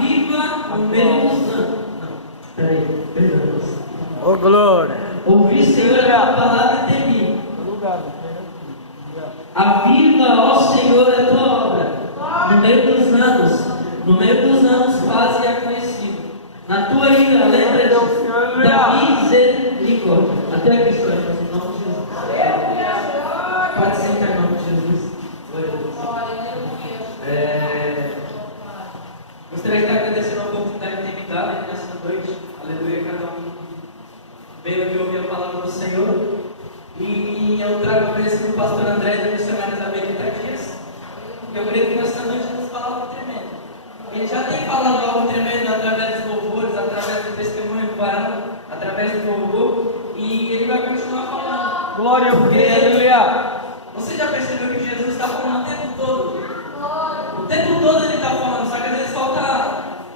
aviva no meio dos anos. Não, peraí, perdão. Ô glória. Ouvi, Senhor, a tua palavra e temi. Aviva, ó Senhor, a tua obra. No meio dos anos, faze-a conhecida. Na tua ira, lembra-te da misericórdia. Até aqui, Senhor, em nome de Jesus. Pode sentar em nome de Jesus. Gostaria de estar agradecendo a oportunidade de ter me dado nessa noite. Aleluia, cada um veio aqui ouvir a palavra do Senhor. E eu trago a presença do pastor André da missionária Isabel Dias. Eu creio que nessa noite nos fala algo tremendo. Ele já tem falado algo tremendo através dos louvores, através do testemunho do varão, através do louvor. E ele vai continuar falando. Glória ao Deus, aleluia. Você já percebeu que Jesus está falando o tempo todo? O tempo todo ele está falando, só que às vezes falta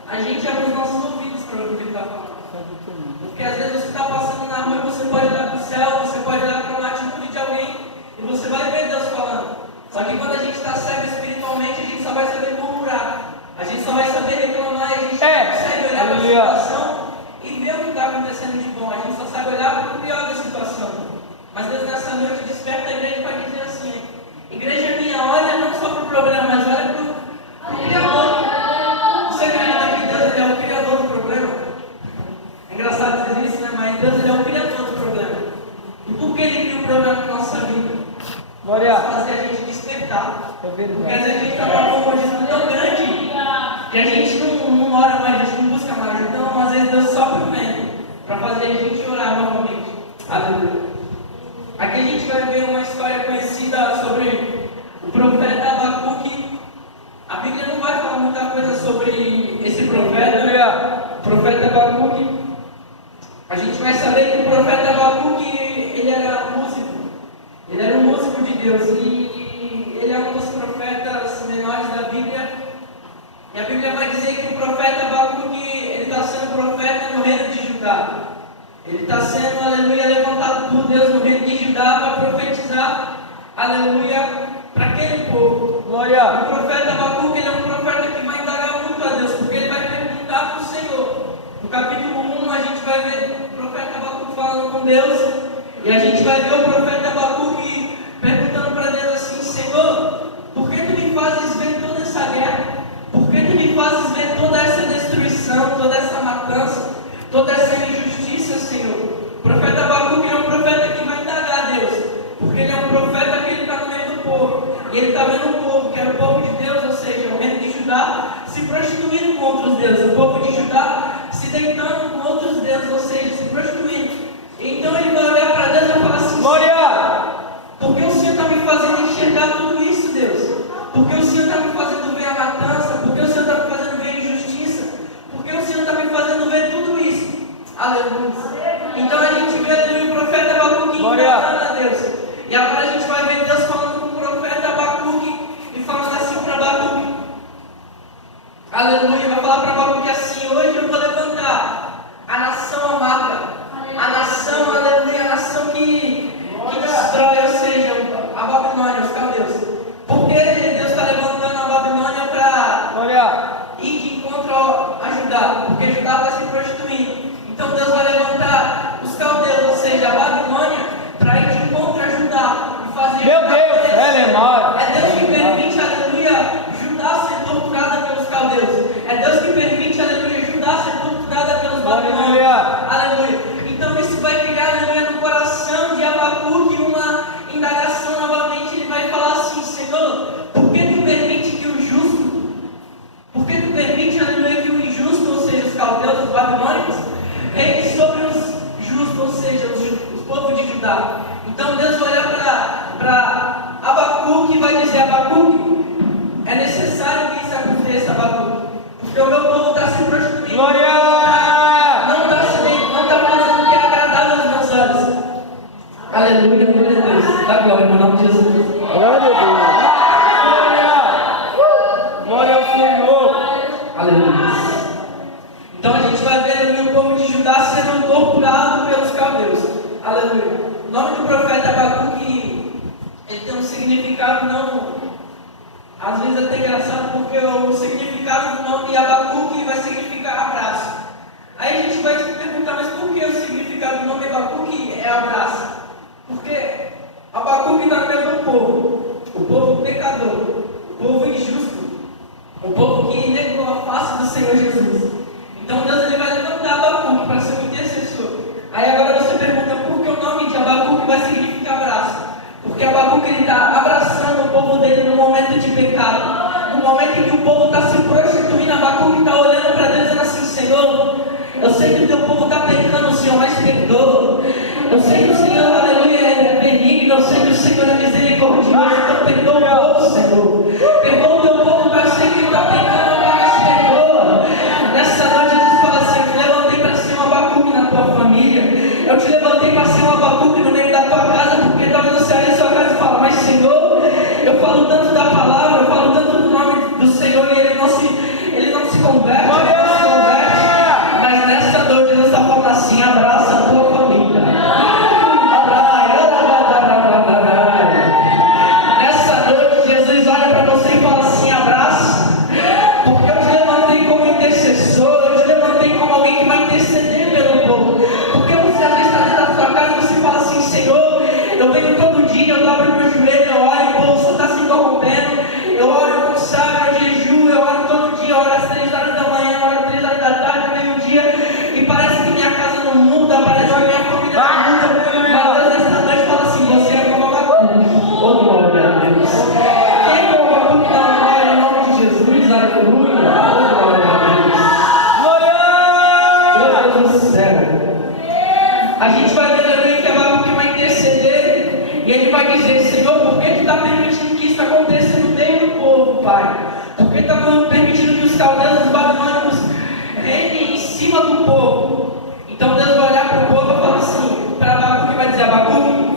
a gente abrir os nossos ouvidos para ouvir o que ele está falando. Porque às vezes você está passando na rua e você pode olhar para o céu, você pode olhar para uma atitude de alguém e você vai ver Deus falando. Só que quando a gente está cego espiritualmente, a gente só vai saber murmurar. A gente só vai saber reclamar e a gente não consegue olhar para a situação e ver o que está acontecendo de bom. A gente só sabe olhar para o pior da situação. Mas Deus nessa noite desperta a igreja para dizer assim: igreja minha, olha não só para o problema, mas olha para o Criador. Você acredita que Deus ele é o Criador do problema? É engraçado dizer isso, né? Mas Deus ele é o Criador do problema. E por que ele cria um problema na nossa vida? Glória. Para fazer a gente despertar. É verdade. Porque às vezes a gente está numa comodismo tão grande que a gente não ora mais, a gente não busca mais. Então, às vezes Deus sopra o vento para fazer a gente orar novamente. Aleluia. Aqui a gente vai ver uma história conhecida sobre o profeta Abacuque. A Bíblia não vai falar muita coisa sobre esse profeta. O profeta Abacuque. A gente vai saber que o profeta Abacuque, ele era músico. Ele era um músico de Deus. E ele é um dos profetas menores da Bíblia. E a Bíblia vai dizer que o profeta Abacuque, ele está sendo profeta no reino de Judá. Ele está sendo, aleluia, levantado por Deus no reino de Judá para profetizar, aleluia, para aquele povo. Glória. O profeta Abacuque, ele é um profeta que vai indagar muito a Deus, porque ele vai perguntar para o Senhor. No capítulo 1, a gente vai ver o profeta Abacuque falando com Deus, e a gente vai ver o profeta Abacuque perguntando para Deus assim: Senhor, por que tu me fazes ver toda essa guerra? Por que tu me fazes ver toda essa destruição, toda essa matança, toda essa injustiça, Senhor? O profeta Abacuque é um profeta que vai indagar a Deus, porque ele é um profeta que ele está no meio do povo, e ele está vendo o povo, que era o povo de Deus, ou seja, o reino de Judá, se prostituindo com outros deuses, o povo de Judá se deitando com outros deuses, ou seja, se prostituindo. Então ele vai olhar para Deus e vai falar assim: Glória! por que o Senhor está me fazendo enxergar tudo isso, Deus? Por que o Senhor está me fazendo ver a matança? Por que o Senhor está me fazendo ver a injustiça? Por que o Senhor está me fazendo ver tudo isso? Aleluia. Então a gente vê ali o profeta Abacuque invocando a Deus. E agora a gente vai ver Deus falando com o profeta Abacuque e falando assim para Abacuque. Aleluia. Vai falar para Abacuque assim: hoje eu vou levantar a nação amada. A nação, aleluia, a nação que destrói, ou seja, a Babilônia, os caldeus. Porque Deus está levantando a Babilônia para ir de encontro a Judá, porque Judá está se prostituindo. Então Deus vai levantar os caldeus, ou seja, a Babilônia, para ir de encontro a Judá e fazer. Meu Deus, é Deus que permite, aleluia, Judá ser torturada pelos caldeus. É Deus que permite, aleluia, Judá ser torturada pelos babilônios. Aleluia. Então isso vai criar, aleluia, no coração de Abacuque uma indagação novamente. Ele vai falar assim: Senhor, por que tu permite que o justo, por que tu permite, aleluia, que o injusto, ou seja, os caldeus, os babilônicos, reine sobre os justos, ou seja, os povos de Judá? Então Deus vai olhar para Abacuque e vai dizer: Abacuque, é necessário que isso aconteça, Abacuque, porque o meu povo está se prostituindo. Glória! Aleluia, glória a Deus. Dá glória no nome de Jesus. Glória a Deus. Glória ao Senhor. Aleluia. Então a gente vai ver ali o povo de Judá sendo torturado pelos caldeus. Aleluia. O nome do profeta Abacuque, ele tem um significado não, às vezes até engraçado, porque o significado do nome de Abacuque vai povo injusto, o povo que negou a face do Senhor Jesus. Então Deus ele vai levantar Abacuque para ser um intercessor. Aí agora você pergunta por que o nome de Abacuque vai significar abraço? Porque Abacuque ele está abraçando o povo dele no momento de pecado. No momento em que o povo está se prostituindo, Abacuque está olhando para Deus dizendo assim: Senhor, eu sei que o teu povo está pecando, Senhor, mas perdoa. Eu sei que o Senhor, aleluia, é benigno. Eu sei que o Senhor é misericordioso. Então perdoa o povo, Senhor. Perdoa o teu povo, Pai. Eu sei que ele está pecando, Pai, mas perdoa. Nessa noite Jesus fala assim: eu te levantei para ser um Abacuque na tua família. Eu te levantei para ser um Abacuque no meio da tua casa. Porque talvez você olhe em sua casa e fala: mas Senhor, eu falo tanto da palavra, eu falo tanto do nome do Senhor e ele não se converte, ele não se converte. Mas nessa noite Jesus está falando assim: abraça a tua família. Nessa noite Jesus olha para você e fala assim: abraça. Porque eu te levantei como intercessor, eu te levantei como alguém que vai interceder pelo povo. Porque você às vezes está dentro da sua casa e você fala assim: Senhor, eu venho todo dia, eu dobro meu joelho, eu oro, o povo só está se corrompendo. Eu oro, eu consagro, eu jejuo, eu oro todo dia, eu oro às 3 horas da manhã, eu oro às 3 horas da tarde, meio-dia, e parece que minha casa não muda, parece que minha família não muda. Mas Deus nessa noite fala assim: você é como Abacuque. Oh, glória a Deus. Quem é como Abacuque dá uma glória em nome de Jesus? Aleluia. Oh, glória a Deus. Meu Deus do céu. A gente vai ver ali que Abacuque vai interceder e ele vai dizer: Senhor, por que tu está permitindo que isso aconteça no meio do povo, Pai? Por que está permitindo que os caldeus, os babilônicos reinem em cima do povo? Então Deus vai olhar para o povo e falar assim para Abacuque, vai dizer: Abacuque,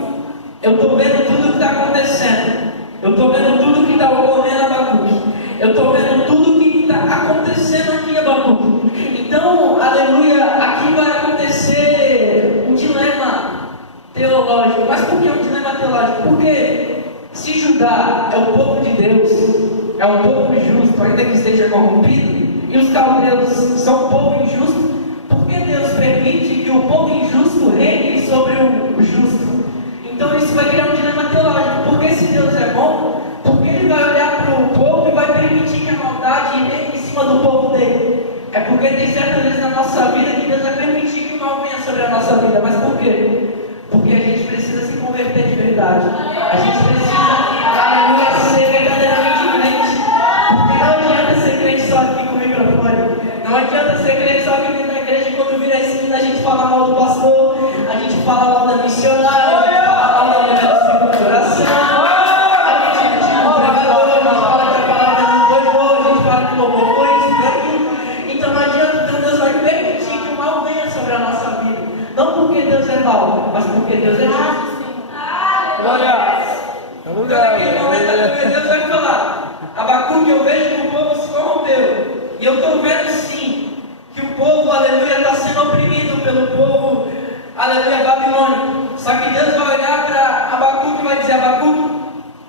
eu estou vendo tudo que está acontecendo. Eu estou vendo tudo que está ocorrendo, Abacuque. Eu estou vendo tudo que está acontecendo aqui, Abacuque. Então, aleluia, aqui vai acontecer um dilema teológico. Mas por que um dilema teológico? Porque se Judá é o povo de Deus, é um povo justo, ainda que esteja corrompido, e os caldeus são um povo injusto, por que Deus permite que o povo injusto reine sobre o justo? Então isso vai criar um dilema teológico. Porque se Deus é bom, por que ele vai olhar para o povo e vai permitir que a maldade reine em cima do povo dele? É porque tem certas vezes na nossa vida que Deus vai permitir que o mal venha sobre a nossa vida. Mas por quê? Porque a gente precisa se converter de verdade. A gente precisa, aleluia, ser verdadeiramente crente. Porque não adianta ser crente só aqui com o microfone. Não adianta ser crente só aqui dentro da igreja. Quando vira a esquina a gente fala mal do pastor, a gente fala mal da missionária, a gente fala mal da mulher de oração, a gente critica o pregador, a gente fala que a palavra não foi boa, a gente fala que o louvor foi isso, foi aquilo. Então não adianta, então Deus vai permitir que o mal venha sobre a nossa vida. Não porque Deus é mau, mas porque Deus é justo. Glória. Então naquele momento Deus vai falar: Abacuque, eu vejo que o povo se corrompeu. E eu estou vendo sim que o povo, aleluia, está sendo oprimido pelo povo, aleluia, babilônico. Só que Deus vai olhar para Abacuque e vai dizer: Abacuque,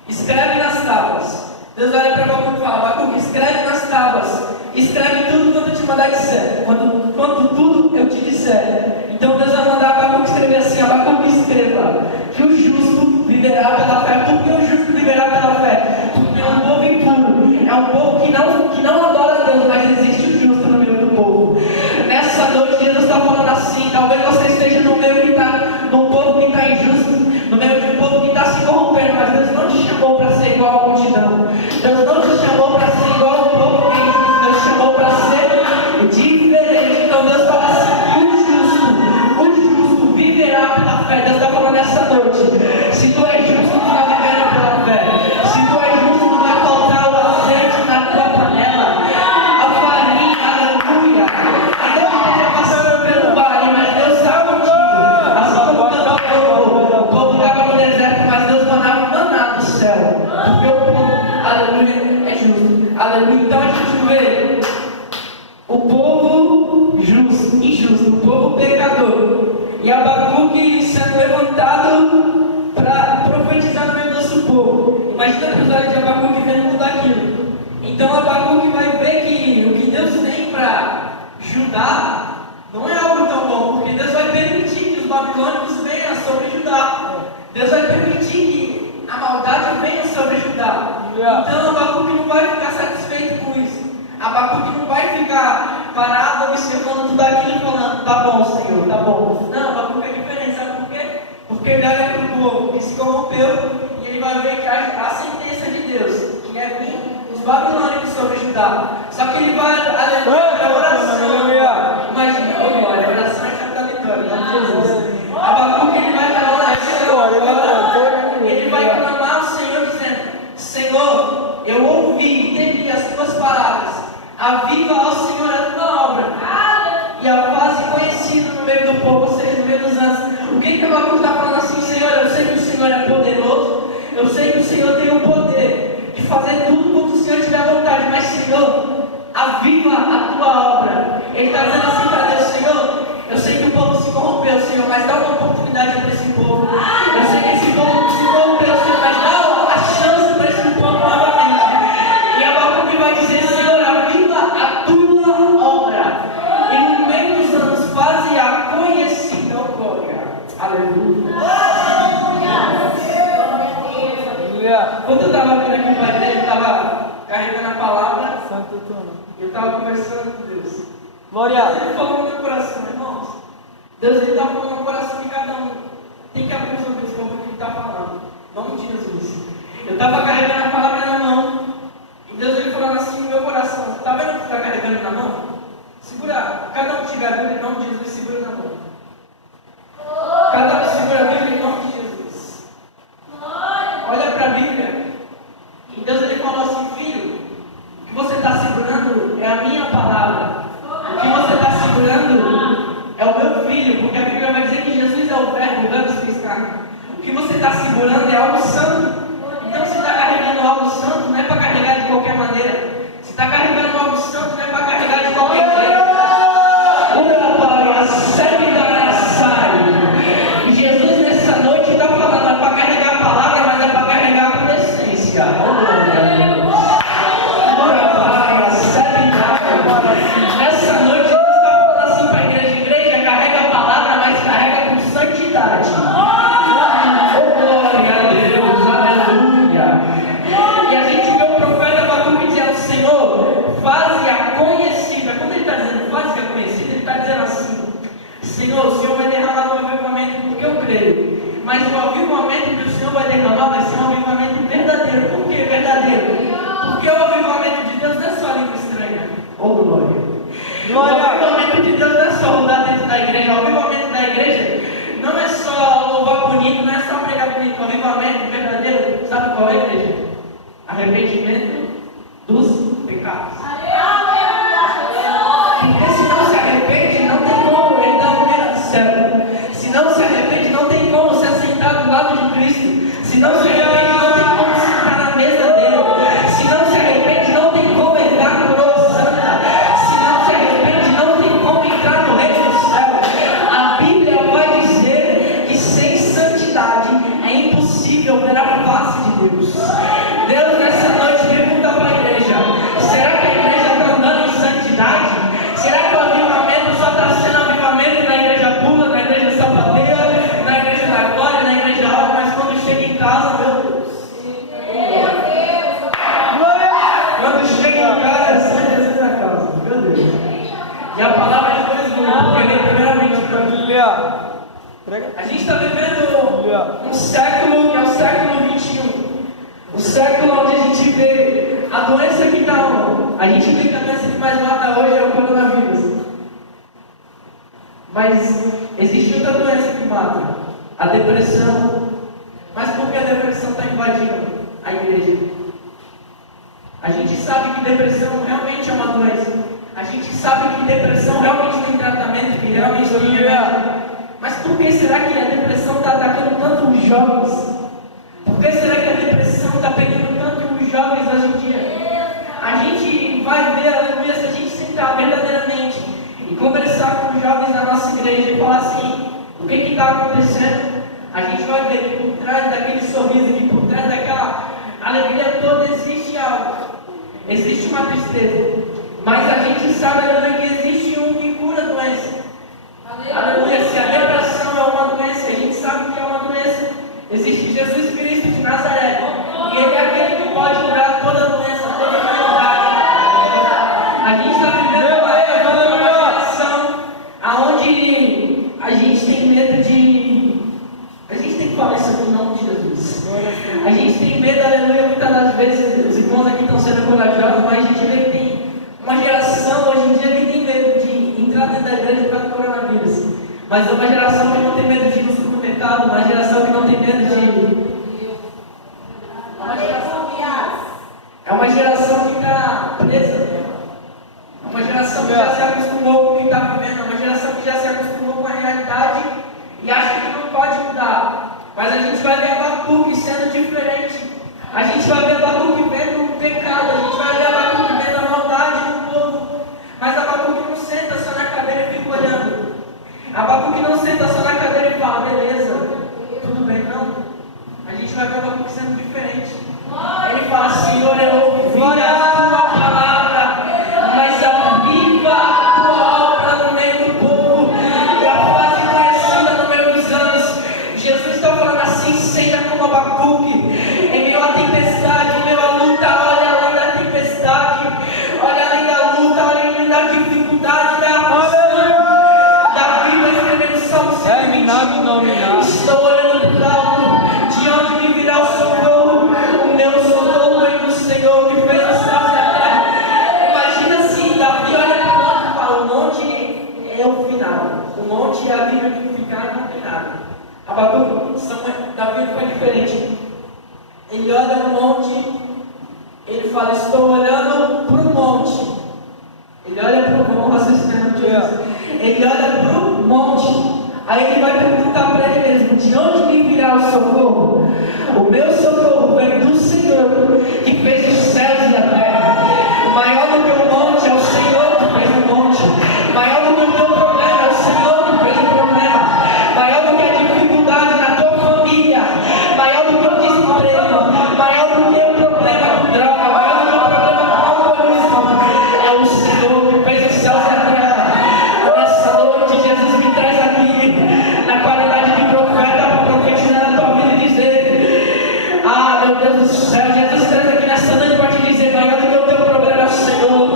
escreve nas tábuas. Deus vai olhar para Abacuque e fala: Abacuque, escreve nas tábuas. Escreve tudo quando eu te mandar disser. Quando tudo eu te disser. Então Deus vai mandar Abacuque escrever assim: Abacuque, escreva que o justo viverá pela fé. Por que o justo viverá pela fé? Porque é um povo impuro. É um povo que não adora Deus, mas existe o justo no meio do povo. Nessa noite Jesus está falando assim: talvez você esteja no meio que está, num povo que está injusto, no meio de um povo que está se corrompendo, mas Deus não te chamou para ser igual à multidão. Deus não te chamou para ser igual ao povo que é injusto. Deus chamou para ser diferente. Então Deus fala assim: o justo viverá pela fé. Deus está falando nessa noite: se tu és justo, tu está vivendo pela fé. Se tu és justo, não vai faltar o azeite na tua panela, a farinha, aleluia. Ainda que esteja passando pelo vale, mas Deus está contigo. Assim como o povo estava no deserto, mas Deus mandava maná do céu. Porque o povo, aleluia, é justo. Aleluia. Então a gente vê o povo justo, injusto, o povo pecador, e Abacuque sendo levantado para profetizar no meio do nosso povo. Imagina que os olhos de Abacuque vendo tudo aquilo. Então Abacuque vai ver que o que Deus tem para Judá não é algo tão bom, porque Deus vai permitir que os babilônicos venham sobre Judá. Deus vai permitir que a maldade venha sobre Judá. Então Abacuque não vai ficar satisfeito com isso. Abacuque não vai ficar parado observando tudo aquilo e falando, tá bom, Senhor, tá bom. Não, Abacuque é diferente, sabe por quê? Porque ele olha para o povo que se corrompeu e ele vai ver que a sentença de Deus, que é vir os babilônicos sobre Judá. Só que ele vai aleluia a oração. Imagina, glória, a oração é cada vitória, em nome de Jesus. Abacuque ele vai para a oração. Ele vai clamar ao Senhor dizendo, Senhor, eu ouvi e entendi as tuas palavras. Aviva ao Senhor a tua obra e a faze conhecida no meio do povo, ou seja, no meio dos anos. O que Abacuque está falando assim, Senhor? Eu sei que o Senhor é poderoso, eu sei que o Senhor tem o poder de fazer tudo quando o Senhor tiver vontade, mas Senhor, aviva a tua obra. Ele está dizendo assim para Deus, Senhor, eu sei que o povo se corrompeu, Senhor, mas dá uma oportunidade para esse povo. Eu sei que esse povo se corrompeu, Senhor, mas dá a chance para esse povo novamente. E Abacuque vai dizer, Senhor, aviva a tua obra. E no meio dos anos, faze-a conhecida, ó glória. Aleluia. Quando eu estava vindo aqui para a igreja, eu estava carregando a palavra. Eu estava conversando com Deus. Glória. Ele falou no meu coração, irmãos. Deus está falando no coração de cada um. Tem que abrir os ouvidos para o que Ele está falando. Em nome de Jesus. Eu estava carregando a palavra na mão. E Deus ele falando assim no meu coração. Você está vendo o que está carregando na mão? Segura. Cada um tiver a Bíblia em nome de Jesus, segura na mão. Cada um segura a Bíblia em nome de Jesus. Olha para a Bíblia. E Deus ele falou assim, filho, o que você está segurando é a minha palavra. O que você está segurando é o meu filho, porque a Bíblia vai dizer que Jesus é o verbo, o verbo se fez carne. O que você está segurando é algo santo. Então se está carregando algo santo, não é para carregar de qualquer maneira. Se está carregando algo santo, não é para carregar de qualquer jeito. Jesus nessa noite está falando, é para carregar a palavra, mas é para carregar com decência. Nessa noite Jesus está falando assim para a igreja, carrega a palavra, mas carrega com santidade. Oh, glória a Deus, aleluia. E a gente vê o profeta Abacuque dizendo, Senhor, faze-a conhecida. Quando ele está dizendo faze-a conhecida, ele está dizendo assim, Senhor, o Senhor vai derramar um avivamento porque eu creio. Mas o avivamento que o Senhor vai derramar vai ser um avivamento verdadeiro. Por que verdadeiro? Porque o avivamento de Deus não é só língua estranha. Oh, glória. O avivamento de Deus não é só rodar dentro da igreja. O avivamento da igreja não é só louvar bonito, não é só pregar bonito. O avivamento verdadeiro, sabe qual é, igreja? Arrependimento dos pecados. Porque se não se arrepende, não tem como ele dar o reino do céu. Se não se arrepende, não tem como se assentar do lado de Cristo. Se não se arrepende, não tem como sentar na mesa dele. Se não se arrepende, não tem como entrar na coroa santa. Se não se arrepende, não tem como entrar no reino do céu. A Bíblia vai dizer que sem santidade é impossível ver a face de Deus. Deus nessa noite pergunta para a igreja, será que a igreja está andando em santidade? Será que o avivamento só está sendo avivamento na igreja pula, na igreja sapateira, na igreja da glória, na igreja alta, mas quando chega em casa, meu Deus. Quando chega em casa, é só Jesus na casa, meu Deus. E a palavra de Deus não peguei primeiramente para mim. A gente está vivendo um século que é o século XXI. O século onde a gente vê a doença que está. A gente vê que a doença que mais mata hoje é o coronavírus. Mas existe outra doença que mata, a depressão. Mas por que a depressão está invadindo a igreja? A gente sabe que depressão realmente é uma doença. A gente sabe que depressão realmente tem tratamento, que realmente tem remédio. Mas por que será que a depressão está atacando tanto os jovens? Por que será que a depressão está pegando tanto os jovens hoje em dia? A gente vai ver a aleluia se a gente sentar verdadeiramente e conversar com os jovens da nossa igreja e falar assim, o que está acontecendo? A gente vai ver que por trás daquele sorriso, que por trás daquela alegria toda existe algo. Existe uma tristeza. Mas a gente sabe, aleluia, que existe um que cura a doença. Aleluia, se a depressão é uma doença, a gente sabe que é uma doença. Existe Jesus Cristo de Nazaré. E Ele é aquele que pode curar Mas é uma geração que não tem medo de luta com o pecado, uma geração que não tem medo de... É uma geração que está presa. É uma geração que já se acostumou com o que está vivendo. É uma geração que já se acostumou com a realidade e acha que não pode mudar. Mas a gente vai ver Abacuque sendo diferente. A gente vai ver Abacuque vendo o pecado. A gente vai ver Abacuque vendo a maldade do povo. Mas Abacuque não senta só na cadeira e fica olhando. Abacuque não senta só na cadeira e fala, beleza, tudo bem, não. A gente vai ver Abacuque sendo diferente. Ele fala, Senhor, eu ouvi a tua palavra, mas aviva a tua obra no meio do povo, e a fase conhecida no meio dos anos. Jesus está falando assim, seja como Abacuque, em meio à tempestade, em meio à luta, olha além da tempestade, olha além da luta, olha além da dificuldade, da aflição. Davi vai escrever no Salmo 120, estou olhando para o alto, de onde me virá o socorro. Socorro vem do Senhor que fez os céus e a terra. Imagina assim, Davi olha para o monte e fala, o monte é o final. O monte é a vida que ficar não tem nada. Abacuque, Davi foi diferente. Ele olha o monte, ele fala, estou olhando para o monte. Ele olha para o monte, ele olha para o monte. Aí ele vai perguntar para ele mesmo, de onde me virá o socorro? O meu socorro vem do Senhor, que fez os céus e a terra. Maior do que o monte é o Senhor que fez o monte. Maior do que o teu problema é o Senhor que fez o problema. Maior do que a dificuldade na tua família. Maior do que o desemprego. Maior do que o problema com droga. Maior do que o problema com alcoolismo. É o Senhor que fez os céus e a terra. Nessa noite, Jesus me traz aqui, na qualidade de profeta, para profetizar na tua vida e dizer, ah, meu Deus do céu, Jesus traz aqui nessa noite para te dizer, maior do que o teu problema é o Senhor,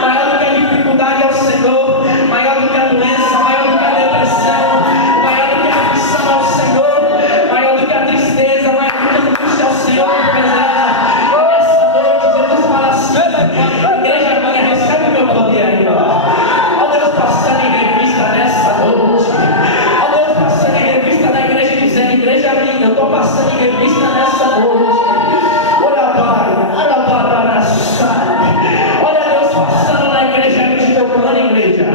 maior do que a dificuldade é o Senhor, maior do que a doença, maior do que a depressão, maior do que a aflição é o Senhor, maior do que a tristeza, maior do que a angústia é o Senhor que fez ela. Nessa noite, Jesus fala assim, igreja minha, recebe o meu poder aí, ó. Ó Deus passando em revista nessa noite. Ó Deus passando em revista na igreja dizendo, igreja minha, eu estou passando em revista nessa noite. Olha Deus passando na igreja, te tocando na igreja.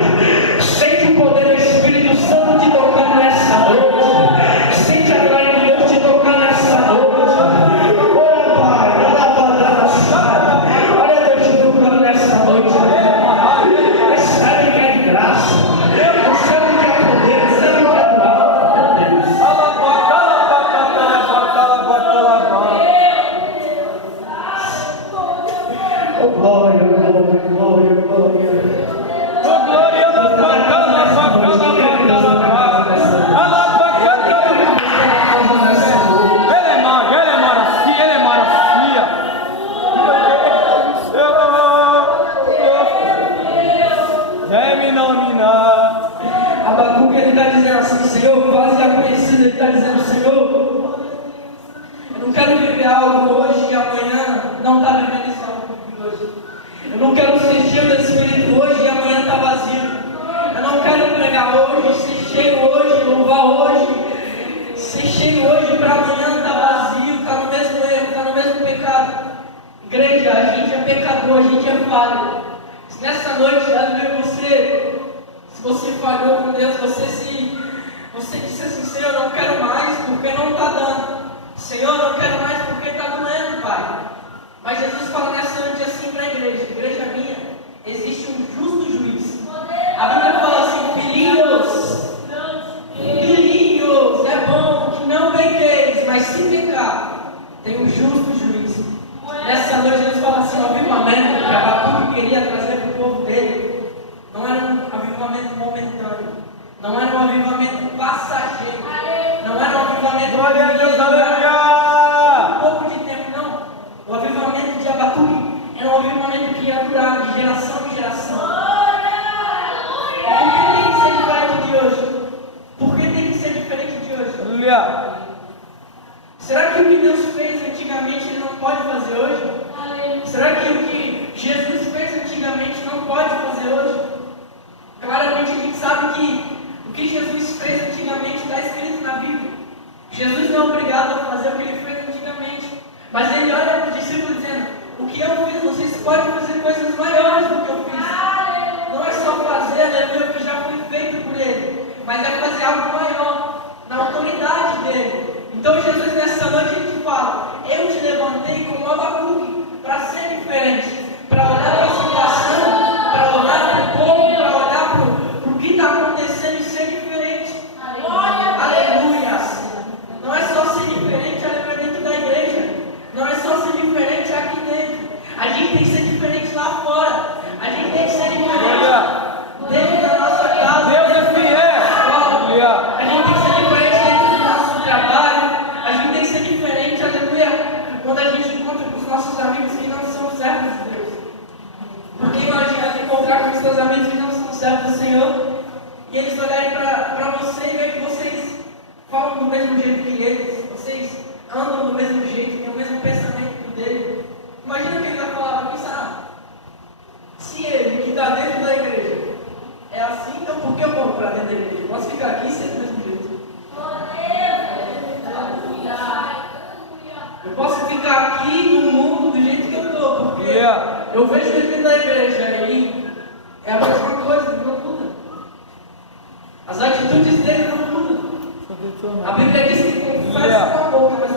Sente o poder do Espírito Santo te tocando nessa noite. Sente a glória de Deus te tocando nessa noite. Olha Deus te tocando nessa noite. Recebe que é de graça. Recebe que é poder. Recebe que é do alto. Oh, glória, glória, glória, glória. Abacuque, ele está dizendo assim, Senhor, quase já conhecido, ele está dizendo, Senhor, eu não quero viver algo hoje e amanhã não está vivendo esse algo de hoje. Eu não quero ser cheio do Espírito hoje e amanhã está vazio. Eu não quero pregar hoje, ser cheio hoje, louvar hoje, ser cheio hoje para amanhã estar vazio, estar no mesmo erro, estar no mesmo pecado. Igreja, a gente é pecador, a gente é falho. Se nessa noite, se você falhou com Deus, você disse assim, Senhor, eu não quero mais porque não está dando. Senhor, eu não quero mais porque está doendo, Pai. Mas Jesus fala nessa noite assim para a igreja minha, existe um justo juiz. A Bíblia fala assim, filhinhos, é bom que não pequeis, mas se pecar, tem um justo juiz. Nessa noite Jesus fala assim, o avivamento que Abacuque queria trazer para o povo dele, não era um avivamento momentâneo, não era um avivamento passageiro, não era um avivamento glória a Deus, um pouco de tempo, não. O avivamento de Abacuque era um avivamento que ia durar de geração em geração. Por que tem que ser diferente de hoje? Por que tem que ser diferente de hoje? Aleluia. Será que o que Deus fez antigamente Ele não pode fazer hoje? Será que o que Jesus fez antigamente não pode fazer hoje? Claramente a gente sabe que o que Jesus fez encontrar com seus amigos que não são servos do Senhor e eles olharem para você e ver que vocês falam do mesmo jeito que eles, vocês andam do mesmo jeito, têm o mesmo pensamento dele. Imagina que ele vai falar, pensar, se ele que está dentro da igreja é assim, então por que eu vou para dentro da igreja? Eu posso ficar aqui e ser do mesmo jeito. Eu posso ficar aqui no mundo do jeito que eu estou, porque eu vejo ele dentro da igreja e é a mesma coisa, não muda. As atitudes dele não mudam. A Bíblia diz que confessa com a boca, mas